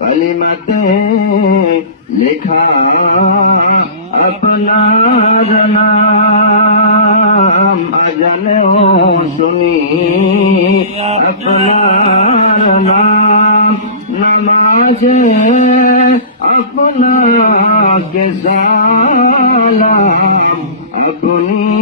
কালিমাতে লেখা আপনার নাম আজানেও শুনি আপনার নাম নমাজে আপনাকে সালাম আপনি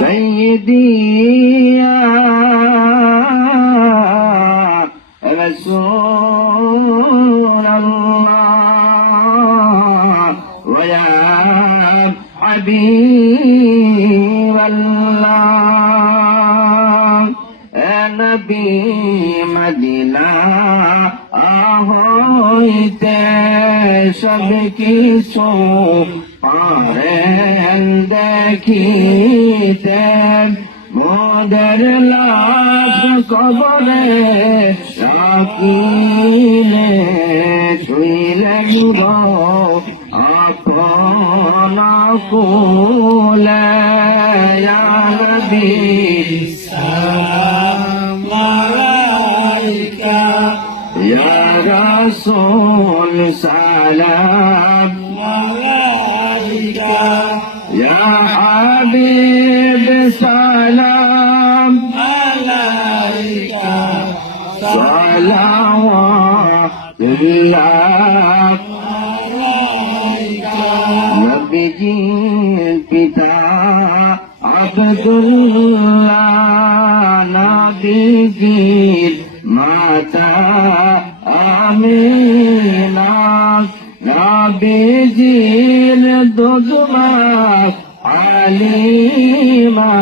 سيدي يا رسول الله ويا حبيب الله يا نبي مدينة হইতে সব কিছু পারেন দেখিতে মোদের লাশ কবরে রাখিলে ছুইলেন আপন কুলে নবী সালাম আলাইকা ইয়া হাবিব সালাম। আলাইকা সালাওয়াতুল্লাহ। নবীজির পিতা আব্দুল্লাহ নবীজির মাতা আমিনা। নবীজির দুধমা আলিমা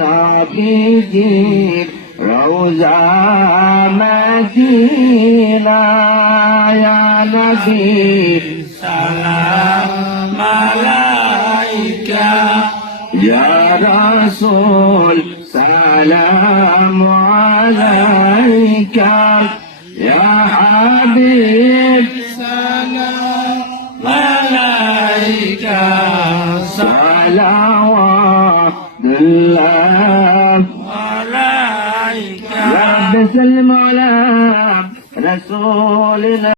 নবীজির রোজা মদিনা ইয়া নবী সালাম আলাইকা ইয়া সালাম আলাইকা। ইয়া হাবিব صلوات الله. عليك لبس المولى رسولنا.